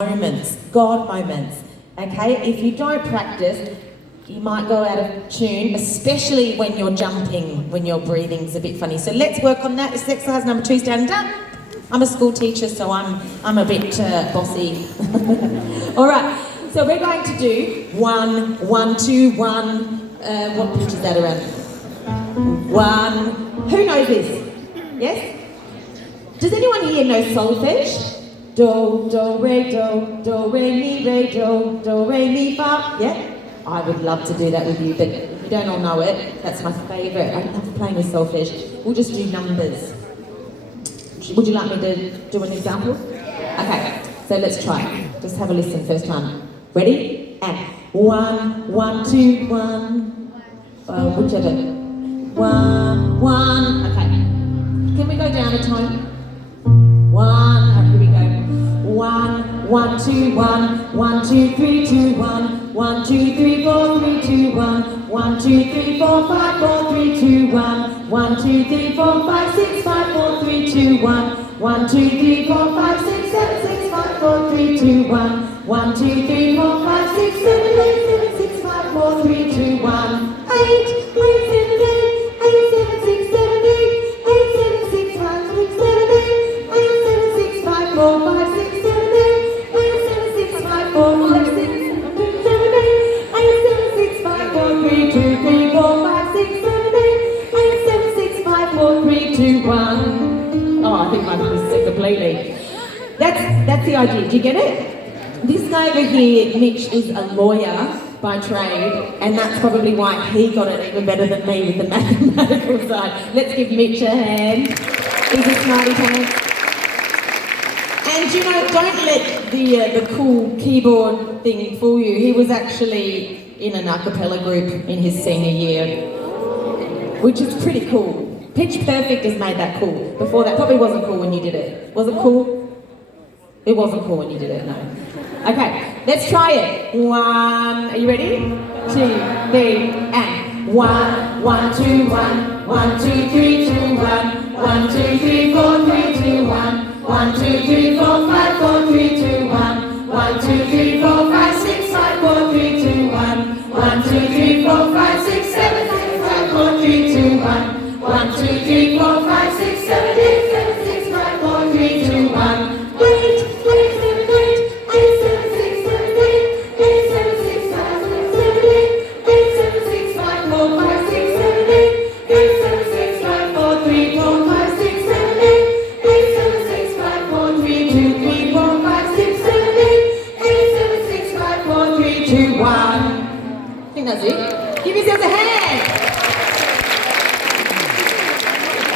moments, God moments, okay? If you don't practice, you might go out of tune, especially when you're jumping, when your breathing's a bit funny. So let's work on that. This is exercise number 2, stand up. I'm a school teacher, so I'm a bit bossy. All right, so we're going to do 1, 1, 2, 1. What pitch is that around? 1. Who knows this? Yes? Does anyone here know solfege? Do, re, mi, fa. Yeah? I would love to do that with you, but if you don't all know it, that's my favourite. I love playing with solfege. We'll just do numbers. Would you like me to do an example? Okay, so let's try. Just have a listen, first one. Ready? And 1, 1, 2, 1. Whichever. 1, 1. Okay. Can we go down a tone? 1. Here we go. 1, 1, 2, 1. 1, 2, 3, 2, 1. 1, 2, 3, 4, 3, 2, 1. 1, 2, 3, 4, 5, 4, 3, 2, 1. 1, 2, 3, 4, 5, 6, 5, 4, 3, 2, 1. 1, 2, 3, 4, 5, 6, 7, 6, 5, 4, 3, 2, 1. 1, 2, 3, 4, 5, 6, 7, 8, 7, 6, 5, 4, 3, 2, 1. 8, 8, 7, 8, 8, 7, 6, 7, 8, 8, 7, 6, 5, 6, 7, 8, 8, 7, 6, 5, 4, 5, 6, 7, 8, 8, 7, 6, 5, 4, 5, 6, 7, 8, 8, 7, 6, 5, 4, 3, 2, 3, 4, 5, 6, 7, 8, 8, 7, 6, 5, 4, 3, 2, 1. Oh, I think I missed it completely. That's the idea. Do you get it? This guy over here, Mitch, is a lawyer by trade, and that's probably why he got it even better than me with the mathematical side. Let's give Mitch a hand. He's a smarty pants. And you know, don't let the cool keyboard thing fool you. He was actually in an a cappella group in his senior year, which is pretty cool. Pitch Perfect has made that cool. Before that, probably wasn't cool when you did it. Was it cool? It wasn't cool when you did it, no. Okay, let's try it. 1, are you ready? 2, 3, and 1, 1, 2, 1. 1, 2, 3, 2, 1. 1, 2, 3, 4, 3, 2, 1. 1, 2, 3, 4, 5, 4, 3, 2, 1. 1, 2, 3, 4, 5, 6, 5, 4, 3, 2, 1. 1, 2, 3, 4, 5, 6, 7, 6, 5, 4, 3, 2, 1. 1, 2, 3, 4, 5, 6, 7, 8, 7, 6, 5, 4, 3, 2, 1. 8, 8, 7, 8, 8, 7, 6, 7, 8, 8, 7, 6, 5, 6, 7, 8, 8, 7, 6, 5, 4, 5, 6, 7, 8, 8, 7, 6, 5, 4, 3, 4, 5, 6, 7, 8, 8, 7, 6, 5, 4, 3, 2, 3, 4, 5, 6, 7, 8, 8, 7, 6, 5, 4, 3, 2, 1. I think that's it. Give yourselves a hand.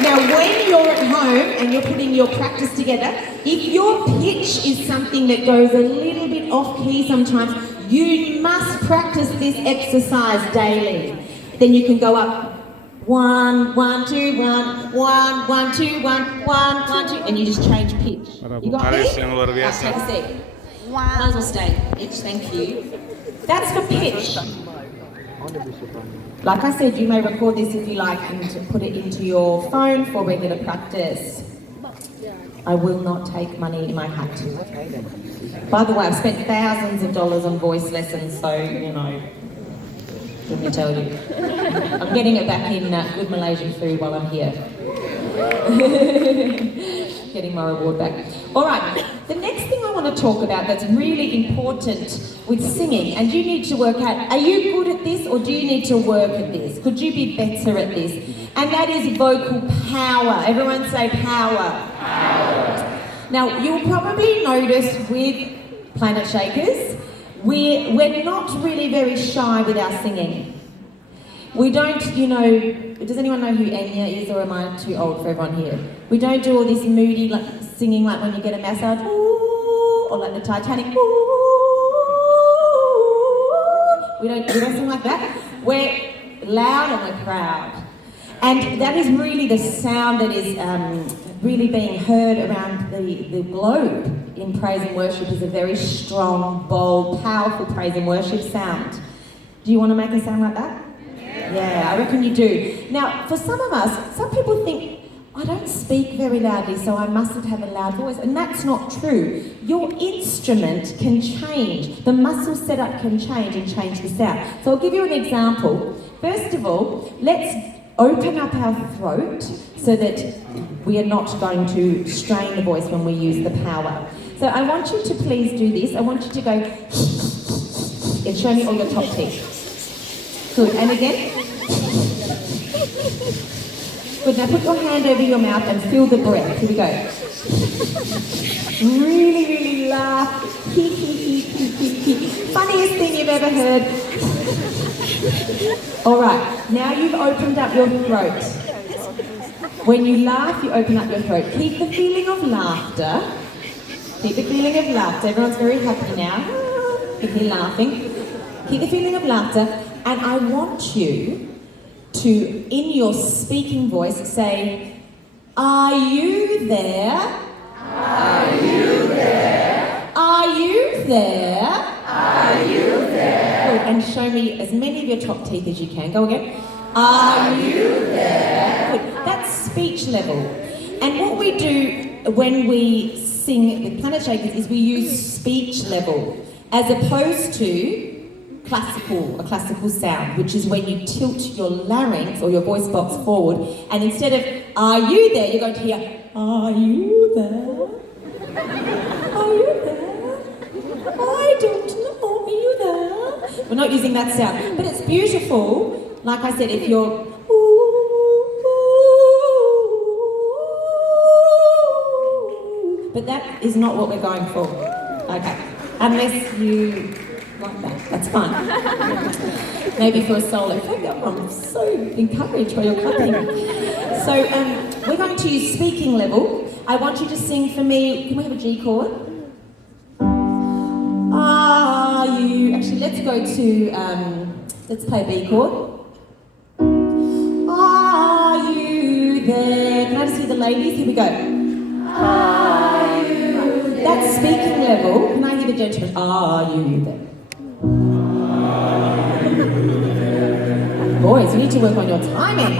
Now, when you're at home and you're putting your practice together, if your pitch is something that goes a little bit off key sometimes, you must practice this exercise daily. Then you can go up 1, 1, 2, 1, 1, 1, 2, 1, 1, 1, 2, and you just change pitch. You got me? Take a seat. Might as well stay. Pitch, thank you. That's for pitch. Like I said, you may record this if you like and put it into your phone for regular practice. I will not take money in my hat. By the way, I've spent thousands of dollars on voice lessons, so, you know, let me tell you. I'm getting it back in good Malaysian food while I'm here. Getting my reward back. All right, the next thing I want to talk about that's really important with singing, and you need to work out, are you good at this or do you need to work at this? Could you be better at this? And that is vocal power. Everyone say power. Power. Now, you'll probably notice with Planetshakers, we're not really very shy with our singing. We don't, you know, does anyone know who Enya is, or am I too old for everyone here? We don't do all this moody singing like when you get a massage, ooh, or like the Titanic, ooh. We don't sing like that. We're loud and we're proud. And that is really the sound that is really being heard around the globe in praise and worship, is a very strong, bold, powerful praise and worship sound. Do you want to make a sound like that? Yeah, I reckon you do. Now, for some of us, some people think, I don't speak very loudly, so I mustn't have a loud voice. And that's not true. Your instrument can change. The muscle setup can change and change the sound. So I'll give you an example. First of all, let's open up our throat so that we are not going to strain the voice when we use the power. So I want you to please do this. I want you to go and show me all your top teeth. Good, and again. Good, now put your hand over your mouth and feel the breath. Here we go. Really, really laugh. Funniest thing you've ever heard. All right, now you've opened up your throat. When you laugh, you open up your throat. Keep the feeling of laughter. Keep the feeling of laughter. Everyone's very happy now. If you're laughing. Keep the feeling of laughter. And I want you to, in your speaking voice, say, "Are you there? Are you there? Are you there? Are you there?" Good. And show me as many of your top teeth as you can. Go again. Are you there? Good. That's speech level. And what we do when we sing the Planetshakers is we use speech level as opposed to a classical sound, which is when you tilt your larynx or your voice box forward, and instead of "Are you there?" you're going to hear "Are you there? Are you there? I don't know. Are you there?" We're not using that sound, but it's beautiful. Like I said, if you're but that is not what we're going for. Okay, unless you like that, that's fine. Maybe for a solo. Thank God, I'm so encouraged by your clapping. So we're going to use speaking level. I want you to sing for me. Can we have a G chord? Are you? Actually, let's go to. Let's play a B chord. Are you there? Can I just hear the ladies? Here we go. Are you there? That's speaking level. Can I hear the gentlemen? Are you there? Boys, you need to work on your timing.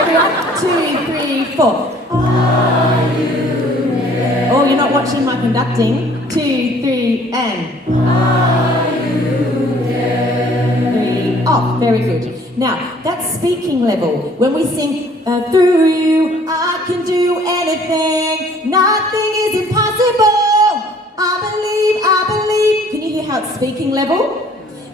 Everyone, 2, 3, 4. Are you there? Oh, you're not watching my conducting. 2, 3, and. Are you there? 3. Oh, very good. Now, that's speaking level. When we sing, through you, I can do anything. Nothing is impossible. I believe. Can you hear how it's speaking level?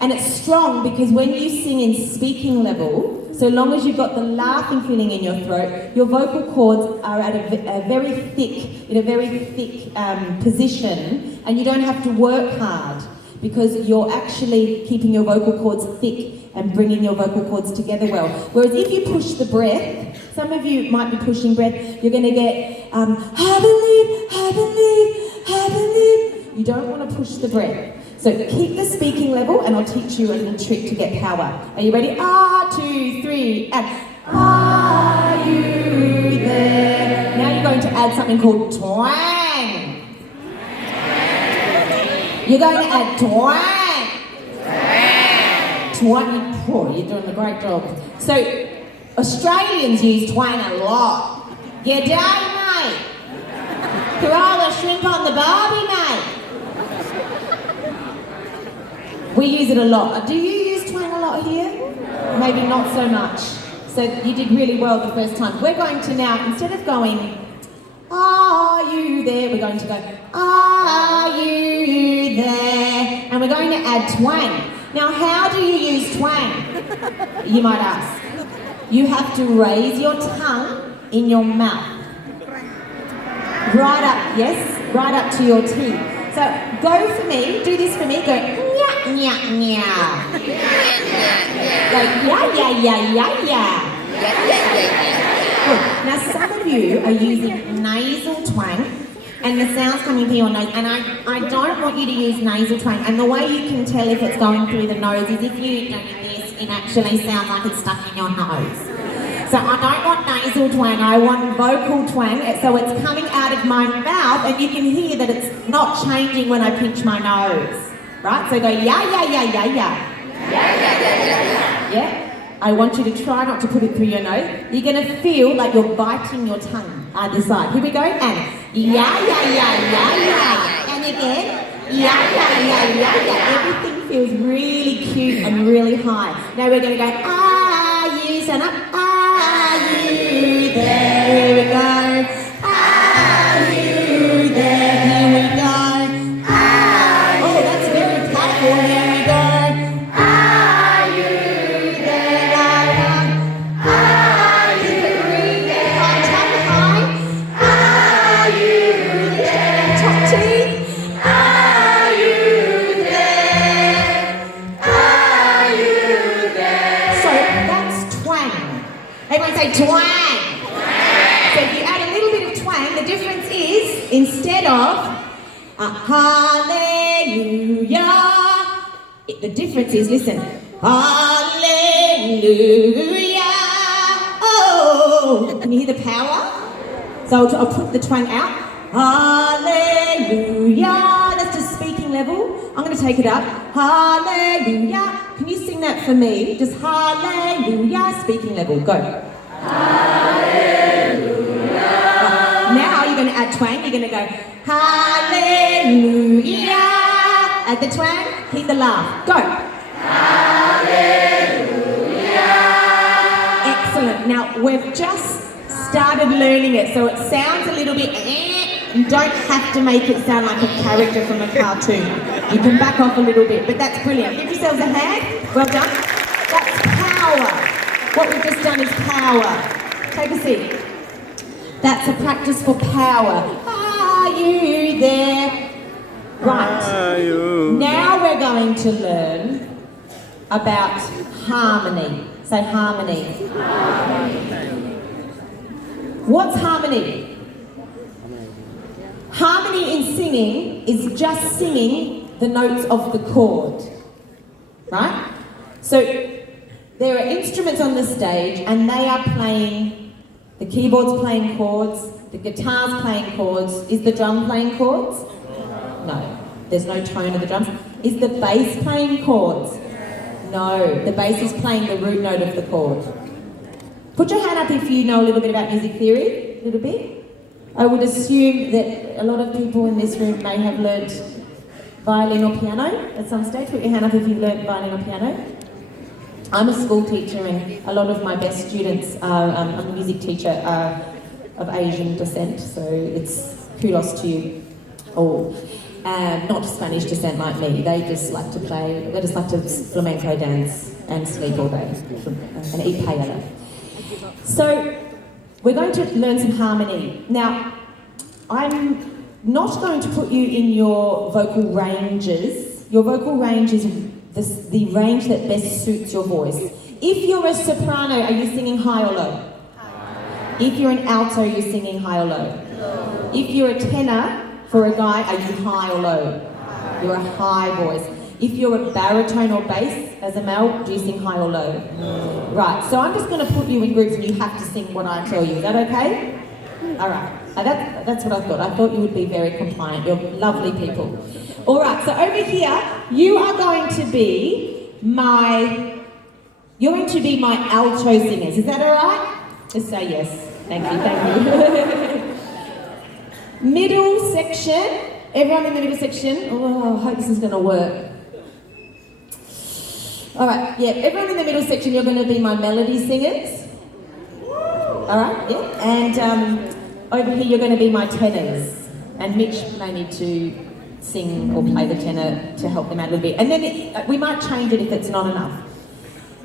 And it's strong because when you sing in speaking level, so long as you've got the laughing feeling in your throat, your vocal cords are at a very thick position, and you don't have to work hard because you're actually keeping your vocal cords thick and bringing your vocal cords together well. Whereas if you push the breath, some of you might be pushing breath, you're going to get, I believe. You don't want to push the breath. So keep the speaking level, and I'll teach you a little trick to get power. Are you ready? 2, 3, and are you there? Now you're going to add something called twang. You're going to add twang. Twang. Oh, you're doing a great job. So Australians use twang a lot. G'day, mate. Throw the shrimp on the barbie, mate. We use it a lot. Do you use twang a lot here? Maybe not so much. So you did really well the first time. We're going to now, instead of going, are you there? We're going to go, are you there? And we're going to add twang. Now, how do you use twang? You might ask. You have to raise your tongue in your mouth. Right up, yes? Right up to your teeth. So go for me, do this for me, go nya, nya, nya. Like yeah. Good. Now some of you are using nasal twang and the sound's coming through your nose, and I don't want you to use nasal twang, and the way you can tell if it's going through the nose is if you do this, it actually sounds like it's stuck in your nose. So I don't want nasal twang, I want vocal twang, so it's coming out of my mouth and you can hear that it's not changing when I pinch my nose. Right? So go yeah. Yeah. Yeah? I want you to try not to put it through your nose. You're going to feel like you're biting your tongue either side. Here we go. And yeah. And again. Yeah. Everything feels really cute and really high. Now we're going to go, are you, stand up. Are you there? Here we go. Are you there? Here we go. Oh, that's very powerful. Here we go. Are you there? Are you there? Tongue high. Are you there? Top teeth. Are you there? Are you there? So that's twang. Everyone say twang. So if you add a little bit of twang, the difference is instead of hallelujah, the difference is, listen, hallelujah. Oh, can you hear the power? So I'll put the twang out. Hallelujah. That's just speaking level. I'm going to take it up. Hallelujah. Can you sing that for me? Just hallelujah. Speaking level. Go. Now you're going to add twang. You're going to go hallelujah. Add the twang. Keep the laugh. Go. Hallelujah. Excellent. Now we've just started learning it, so it sounds a little bit. You don't have to make it sound like a character from a cartoon. You can back off a little bit, but that's brilliant. Give yourselves a hand. Well done. That's power. What we've just done is power. Take a seat. That's a practice for power. Are you there? Right. Now we're going to learn about harmony. Say harmony. What's harmony? Harmony in singing is just singing the notes of the chord. Right? So there are instruments on the stage and they are playing, the keyboard's playing chords, the guitar's playing chords. Is the drum playing chords? No. There's no tone of the drums. Is the bass playing chords? No. The bass is playing the root note of the chord. Put your hand up if you know a little bit about music theory. A little bit. I would assume that a lot of people in this room may have learnt violin or piano at some stage. Put your hand up if you've learnt violin or piano. I'm a school teacher and a lot of my best students are, I'm a music teacher, are of Asian descent, so it's kudos to you all. Not Spanish descent like me, they just like to play, they just like to flamenco dance and sleep all day and eat paella. So we're going to learn some harmony. Now, I'm not going to put you in your vocal ranges. Your vocal range is the range that best suits your voice. If you're a soprano, are you singing high or low? High. If you're an alto, are you singing high or low? Low. If you're a tenor, for a guy, are you high or low? High. You're a high voice. If you're a baritone or bass, as a male, do you sing high or low? No. Right, so I'm just going to put you in groups and you have to sing what I tell you. Is that okay? All right, that's what I thought. I thought you would be very compliant. You're lovely people. All right, so over here, you are going to be my alto singers. Is that all right? Just say yes. Thank you. Middle section. Everyone in the middle section. Oh, I hope this is going to work. All right, yeah, everyone in the middle section, you're going to be my melody singers. All right, yeah. And over here, you're going to be my tenors. And Mitch may need to sing or play the tenor to help them out a little bit. And then we might change it if it's not enough.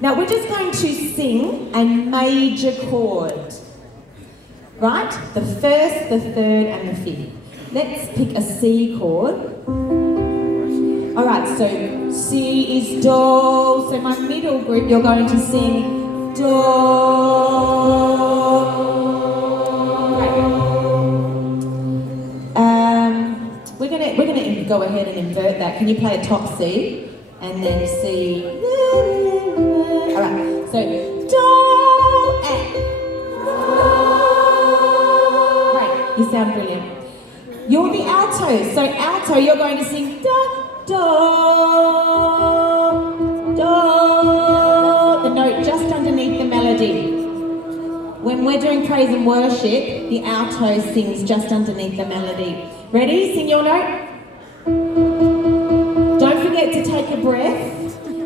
Now, we're just going to sing a major chord. Right? The first, the third, and the fifth. Let's pick a C chord. All right, so C is do. So my middle group, you're going to sing do. Great. We're gonna go ahead and invert that. Can you play a top C and then C? All right, so do and. Great, you sound brilliant. You're the alto. So alto, you're going to sing do. The note just under when we're doing praise and worship, the alto sings just underneath the melody. Ready? Sing your note. Don't forget to take a breath.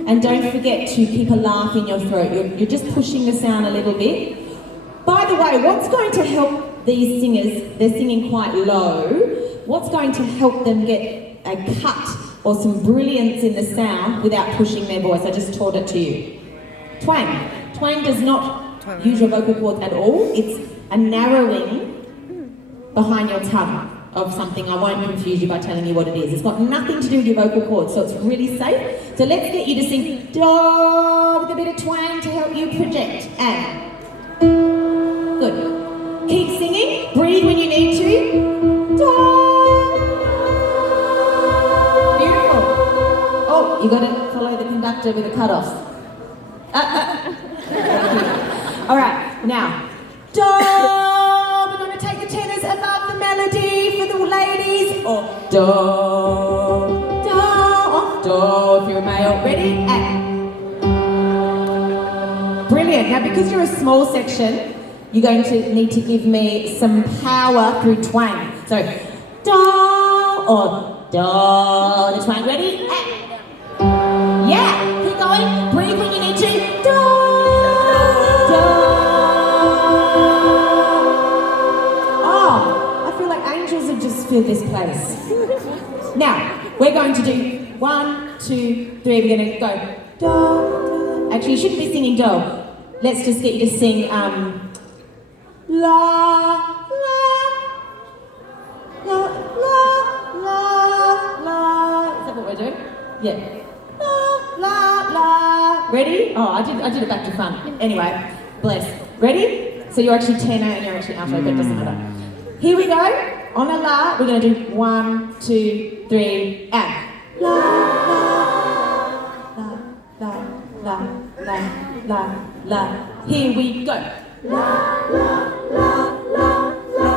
And don't forget to keep a laugh in your throat. You're just pushing the sound a little bit. By the way, what's going to help these singers, they're singing quite low, what's going to help them get a cut or some brilliance in the sound without pushing their voice? I just taught it to you. Twang. Twang does not use your vocal cords at all. It's a narrowing behind your tongue of something. I won't confuse you by telling you what it is. It's got nothing to do with your vocal cords, so it's really safe. So let's get you to sing do with a bit of twang to help you project. And good. Keep singing. Breathe when you need to. Do. Beautiful. Oh, you got to follow the conductor with the cut-offs. All right, now do. We're going to take the tenors above the melody for the ladies. Or do, do, do if you're a male. Ready? And brilliant. Now, because you're a small section, you're going to need to give me some power through twang. So do or do the twang. Ready? And yeah, keep going. Breathe when you need to. Do. Fill this place. Now, we're going to do 1, 2, 3. We're going to go do. Actually, you shouldn't be singing do. Let's just get you to sing la, la, la, la, la, la. Is that what we're doing? Yeah. La, la, la. Ready? Oh, I did it back to front. Anyway, bless. Ready? So you're actually tenor and you're actually alto, but it doesn't matter. Here we go. On a la, we're going to do 1, 2, 3, and la, la, la, la, la, la, la. Here we go. La, la, la, la, la.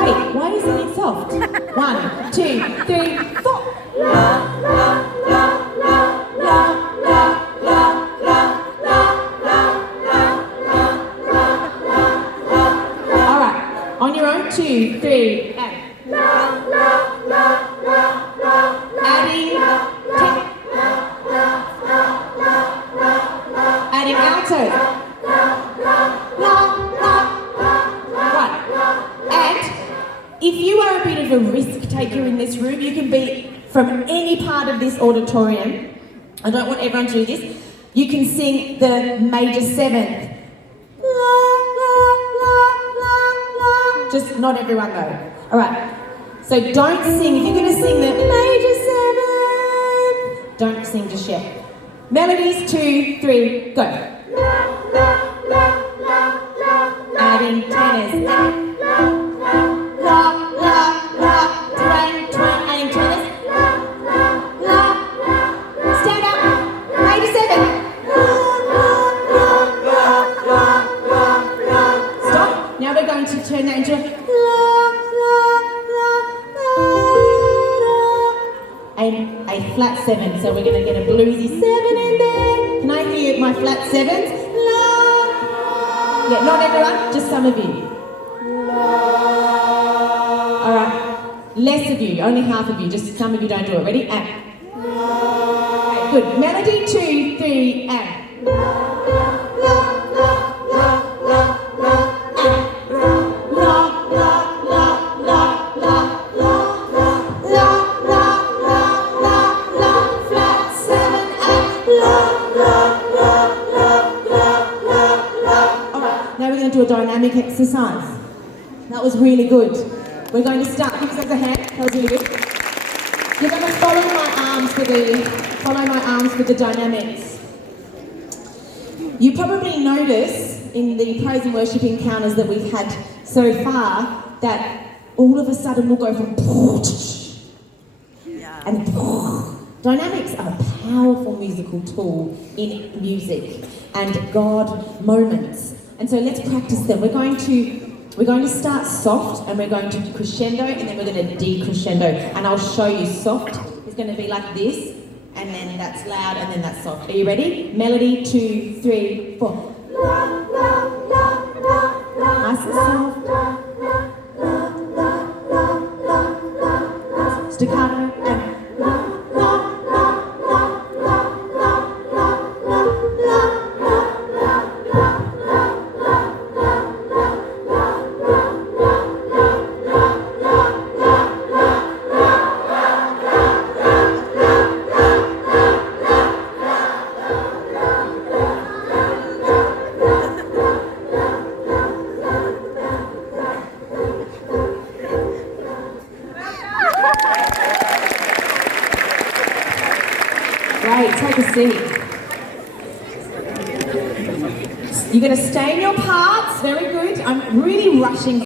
Hey, why are you singing soft? 1, 2, 3, 4. La, la, la, la, la, la, la, la, la, la, la. All right, on your own, 2, 3, and. Adding alto. Right. And if you are a bit of a risk taker in this room, you can be from any part of this auditorium. I don't want everyone to do this. You can sing the major 7th. Just not everyone though. All right. So don't sing. If you're going to sing the major 7th, don't sing just yet. Melodies 2, 3, go. Adding tenors. La, la, la, twang, twang, adding tenors. La, stand up. Major 7th. Stop. Now we're going to turn that into a flat 7, so we're going to get a bluesy 7 in there. Can I hear my flat 7s? La. Yeah, not everyone, just some of you. La. All right, less of you, only half of you, just some of you don't do it. Ready? And. Okay, good. Melody 2, 3, and. Do a dynamic exercise. That was really good. We're going to start. Give us a hand. That was really good. You're going to follow my arms with the dynamics. You probably notice in the praise and worship encounters that we've had so far that all of a sudden we'll go from and dynamics are a powerful musical tool in music and God moments. And so let's practice them. We're going to start soft and we're going to crescendo and then we're going to decrescendo. And I'll show you soft is going to be like this and then that's loud and then that's soft. Are you ready? Melody 2, 3, 4. Nice nice and soft. Staccato and great, take a seat. You're going to stay in your parts, very good. I'm really rushing